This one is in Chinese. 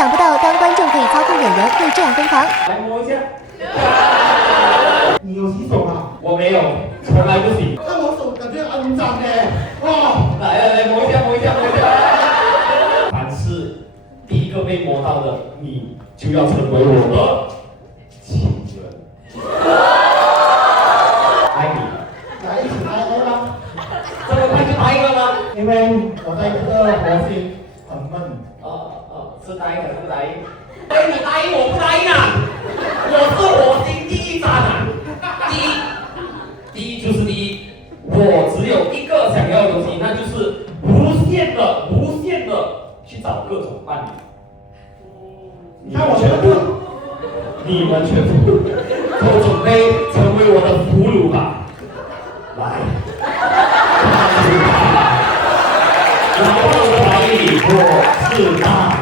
想不到当观众可以操控演员，会这样疯狂。来摸一下。你有洗手吗？我没有，从来不洗。但我手感觉肮脏哎！哇！来，摸一下，摸一下，摸一下。凡是第一个被摸到的，你就要成为我的情人。爱你。来一起来吧！这么快就答应了吗？因为我在这个火星很闷。是答应还是不答应？哎，你答应我不答应啊？我是火星第一渣男。第一就是第一，我只有一个想要的东西，那就是无限的去找各种伴侣。你看我全部，你们全部都准备成为我的俘虏吧？来，来到怀里，我是大。